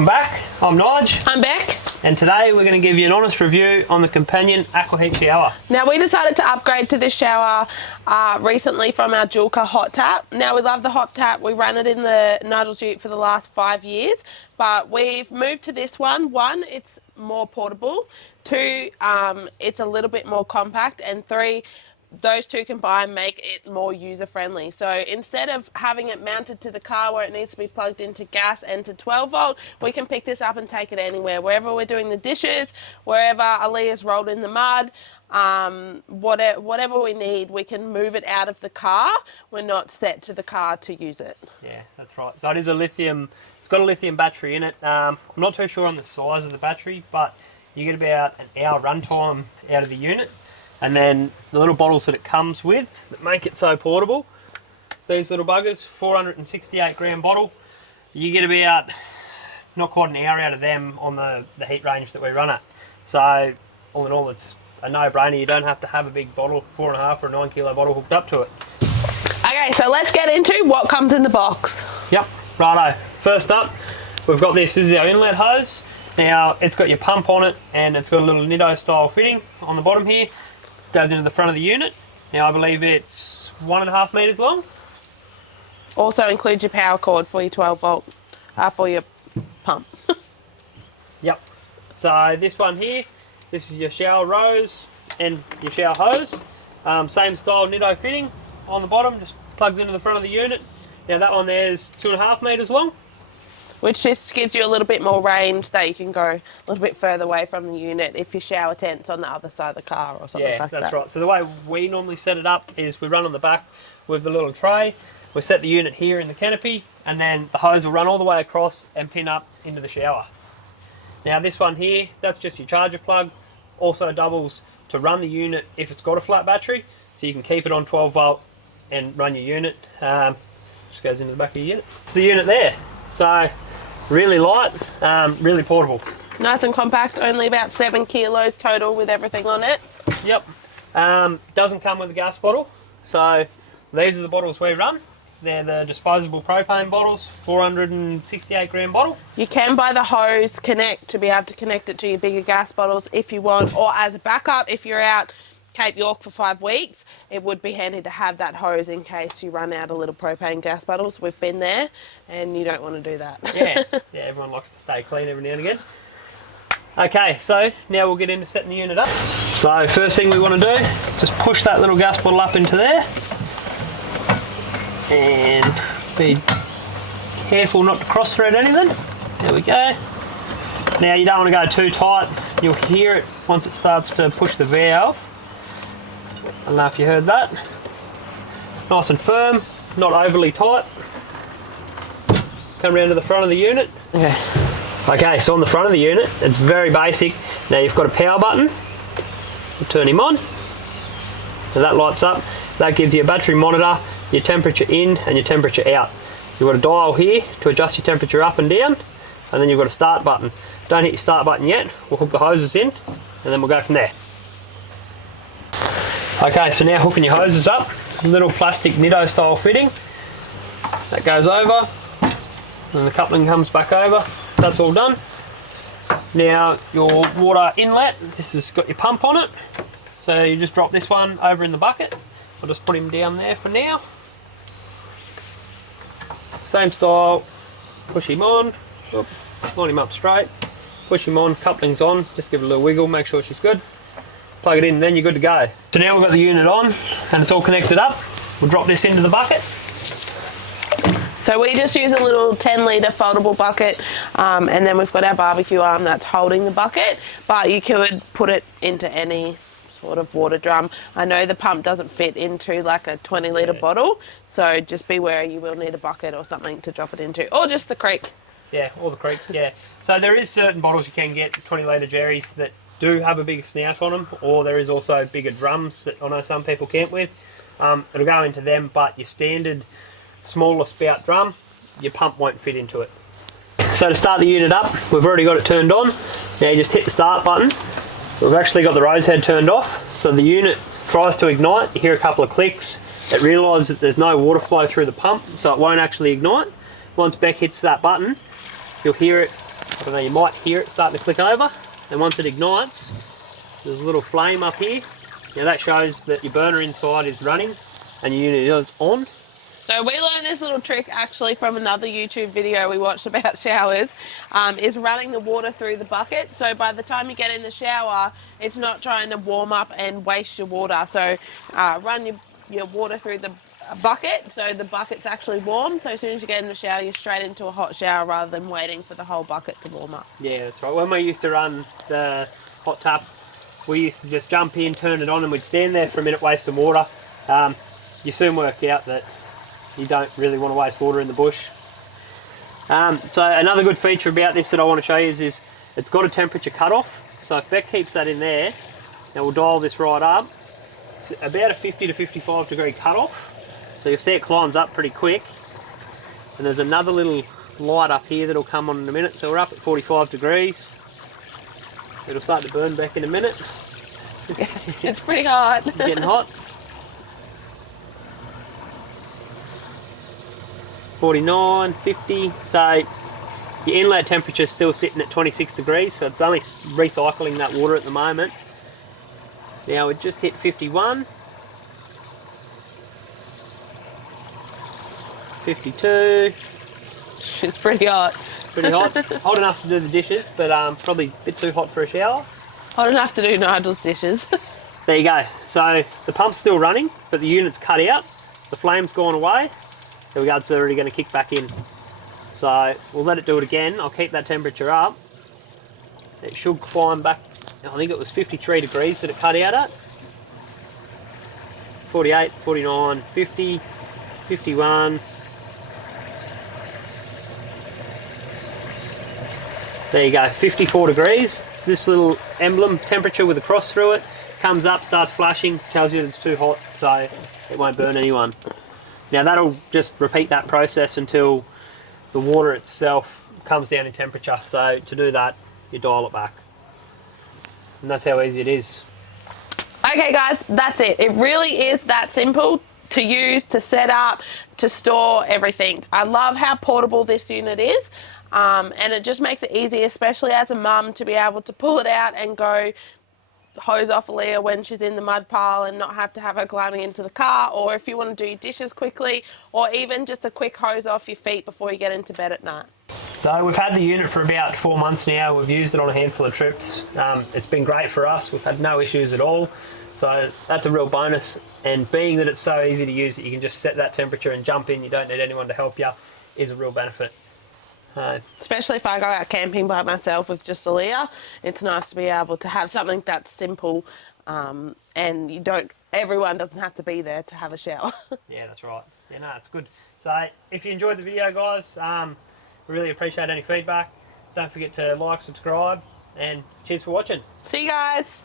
Welcome back, I'm Nige. I'm Beck. And today we're going to give you an honest review on the Companion Aqua-Heat Shower. Now we decided to upgrade to this shower recently from our Julka hot tap. Now we love the hot tap, we ran it in the Nigel's ute for the last 5 years, but we've moved to this one. One, it's more portable. Two, it's a little bit more compact. And three, those two combined make it more user-friendly. So instead of having it mounted to the car where it needs to be plugged into gas and to 12 volt, we can pick this up and take it anywhere. Wherever we're doing the dishes, wherever Aaliyah's rolled in the mud, whatever we need, we can move it out of the car. We're not set to the car to use it. Yeah, that's right. So it is a lithium, it's got a lithium battery in it. I'm not too sure on the size of the battery, but you get about an hour runtime out of the unit. And then the little bottles that it comes with that make it so portable, these little buggers, 468 gram bottle, you get about not quite an hour out of them on the heat range that we run at. So all in all, it's a no-brainer. You don't have to have a big bottle, 4.5 or a 9 kilo bottle hooked up to it. Okay, so let's get into what comes in the box. Yep, righto. First up, we've got this is our inlet hose. Now it's got your pump on it and it's got a little Nido style fitting on the bottom here. Goes into the front of the unit. Now I believe it's 1.5 meters long. Also includes your power cord for your 12 volt, for your pump. Yep. So this one here, this is your shower rose and your shower hose. Same style Nido fitting on the bottom, just plugs into the front of the unit. Now that one there is 2.5 meters long. Which just gives you a little bit more range that you can go a little bit further away from the unit if your shower tent's on the other side of the car or something like that. Yeah, that's right. So the way we normally set it up is we run on the back with the little tray. We set the unit here in the canopy and then the hose will run all the way across and pin up into the shower. Now this one here, that's just your charger plug. Also doubles to run the unit if it's got a flat battery. So you can keep it on 12 volt and run your unit. Just goes into the back of your unit. It's the unit there. So really light, really portable. Nice and compact, only about 7 kilos total with everything on it. Yep. Doesn't come with a gas bottle. So these are the bottles we run. They're the disposable propane bottles, 468 gram bottle. You can buy the hose connect to be able to connect it to your bigger gas bottles if you want, or as a backup if you're out Cape York for 5 weeks, it would be handy to have that hose in case you run out of little propane gas bottles. We've been there and you don't want to do that. Yeah, everyone likes to stay clean every now and again. Okay, so now we'll get into setting the unit up. So first thing we want to do, just push that little gas bottle up into there. And be careful not to cross thread anything. There we go. Now you don't want to go too tight. You'll hear it once it starts to push the valve. I don't know if you heard that. Nice and firm, not overly tight. Come around to the front of the unit. Okay, so on the front of the unit, it's very basic. Now you've got a power button. We'll turn him on. So that lights up. That gives you a battery monitor, your temperature in and your temperature out. You've got a dial here to adjust your temperature up and down. And then you've got a start button. Don't hit your start button yet. We'll hook the hoses in and then we'll go from there. Okay, so now hooking your hoses up, little plastic Nido style fitting. That goes over, and the coupling comes back over. That's all done. Now your water inlet, this has got your pump on it. So you just drop this one over in the bucket. I'll just put him down there for now. Same style, push him on, line him up straight, push him on, coupling's on, just give it a little wiggle, make sure she's good. Plug it in and then you're good to go. So now we've got the unit on and it's all connected up. We'll drop this into the bucket. So we just use a little 10 litre foldable bucket and then we've got our barbecue arm that's holding the bucket, but you could put it into any sort of water drum. I know the pump doesn't fit into like a 20 litre bottle, so just beware, you will need a bucket or something to drop it into, or just the creek. Yeah, or the creek, yeah. So there is certain bottles you can get, 20 litre Jerry's, that do have a bigger snout on them, or there is also bigger drums that I know some people camp with. It'll go into them, but your standard smaller spout drum, your pump won't fit into it. So to start the unit up, we've already got it turned on. Now you just hit the start button. We've actually got the rose head turned off, so the unit tries to ignite. You hear a couple of clicks. It realises that there's no water flow through the pump, so it won't actually ignite. Once Beck hits that button, you'll hear it I don't know, you might hear it starting to click over. And once it ignites, there's a little flame up here. Now that shows that your burner inside is running and your unit is on. So we learned this little trick actually from another YouTube video we watched about showers, is running the water through the bucket. So by the time you get in the shower, it's not trying to warm up and waste your water. So run your water through the bucket so the bucket's actually warm. So as soon as you get in the shower, you're straight into a hot shower rather than waiting for the whole bucket to warm up. Yeah, that's right. When we used to run the hot tub, we used to just jump in, turn it on, and we'd stand there for a minute wasting water. You soon work out that you don't really want to waste water in the bush. So another good feature about this that I want to show you is it's got a temperature cutoff. So if Beck keeps that in there, now we'll dial this right up. It's about a 50 to 55 degree cutoff. So you'll see it climbs up pretty quick. And there's another little light up here that'll come on in a minute. So we're up at 45 degrees. It'll start to burn back in a minute. It's pretty hot. It's getting hot. 49, 50. So your inlet temperature is still sitting at 26 degrees. So it's only recycling that water at the moment. Now it just hit 51. 52. It's pretty hot. Pretty hot. Hot enough to do the dishes, but probably a bit too hot for a shower. Hot enough to do Nigel's dishes. There you go. So the pump's still running, but the unit's cut out. The flame's gone away. There we go, it's already going to kick back in. So we'll let it do it again. I'll keep that temperature up. It should climb back. I think it was 53 degrees that it cut out at. 48, 49, 50, 51. There you go, 54 degrees. This little emblem temperature with a cross through it comes up, starts flashing, tells you it's too hot, so it won't burn anyone. Now that'll just repeat that process until the water itself comes down in temperature. So to do that, you dial it back. And that's how easy it is. Okay guys, that's it. It really is that simple to use, to set up, to store everything. I love how portable this unit is. And it just makes it easy, especially as a mum, to be able to pull it out and go hose off Aaliyah when she's in the mud pile and not have to have her climbing into the car, or if you want to do your dishes quickly, or even just a quick hose off your feet before you get into bed at night. So we've had the unit for about 4 months now. We've used it on a handful of trips. It's been great for us. We've had no issues at all. So that's a real bonus. And being that it's so easy to use that you can just set that temperature and jump in, you don't need anyone to help you, is a real benefit. Especially if I go out camping by myself with just Aaliyah, it's nice to be able to have something that's simple, and everyone doesn't have to be there to have a shower. Yeah, that's right. Yeah, no, it's good. So if you enjoyed the video, guys, we really appreciate any feedback. Don't forget to like, subscribe, and cheers for watching. See you guys.